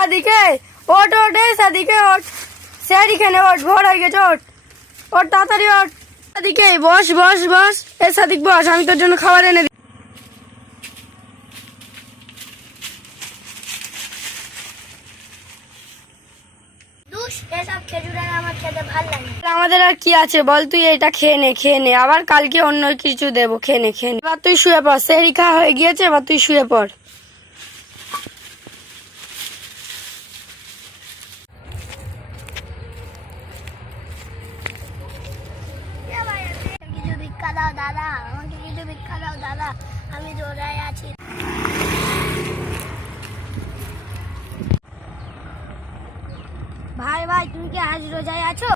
সাদিকে ওট ওট, সাদিকে ওট, sir এখানে ওট, ভোর হয়ে গেছে, ওট ওট তাড়াতাড়ি ওট। সাদিকে বস বস বস, এ সাদিক বস, আমি তোর জন্য খাবার এনে দিই। এসব খেজুর আমার খেতে ভালো লাগে। আমাদের আর কি আছে বল, তুই এটা খেয়ে নে, খেয়ে নে, আবার কালকে অন্য কিছু দেবো, খেয়ে নে খেয়ে নে। এবার তুই শুয়ে পড়, সেহরি খাওয়া হয়ে গিয়েছে, এবার তুই শুয়ে পড়। কিছু ভিক্ষা দাও দাদা, আমাকে কিছু ভিক্ষা দাও দাদা, আমি রোজায় আছি। ভাই ভাই, তুমি কি আজ রোজায় আছো?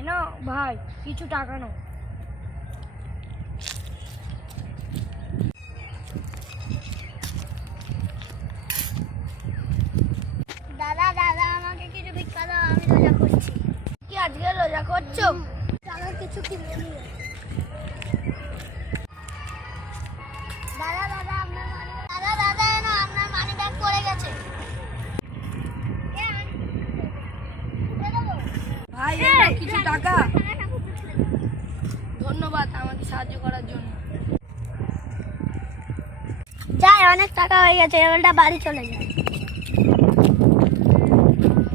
এনো ভাই, কিছু টাকা নাও। দাদা দাদা, আমাকে কিছু ভিক্ষা দাও, আমি রোজা করছি। কি আজকে রোজা করছো? টাকা কিছু কিনে দিও। দাদা দাদা, আপনার দাদা দাদা, এনো আপনার মানি ব্যাগ পড়ে গেছে। ভাই এনো কিছু টাকা, ধন্যবাদ আমাকে সাহায্য করার জন্য। যাই, অনেক টাকা হয়ে গেছে, এবারটা বাড়ি চলে যায়।